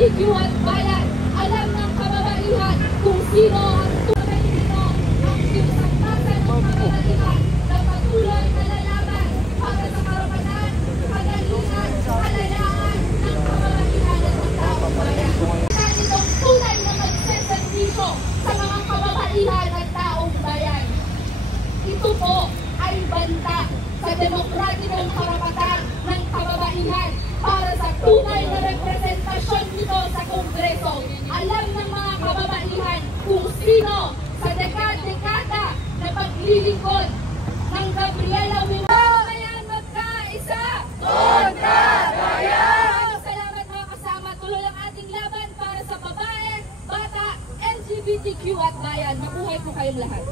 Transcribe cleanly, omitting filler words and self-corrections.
LGBTQ at bayan. Alam ng kababaihan kung sino ang tunay nito ang pinagtasan ng kababaihan na patuloy na lalaban para sa karapatan, kagalingan, kalayaan ng kababaihan at ng taong bayan. Itong tunay na magseservisyo sa mga kababaihan at taong bayan. Ito po ay banta sa demokratikong karapatan ng kababaihan para sa tunay na representasyon nito sa Kongreso. Alam ng mga kababaihan kung sino sa dekada na paglilingkod ng Gabriela Kababayan magkaisa! Kontra Bayan! Salamat mga kasama. Tuloy ang ating laban para sa babae, bata, LGBTQ at bayan. Mabuhay po kayong lahat.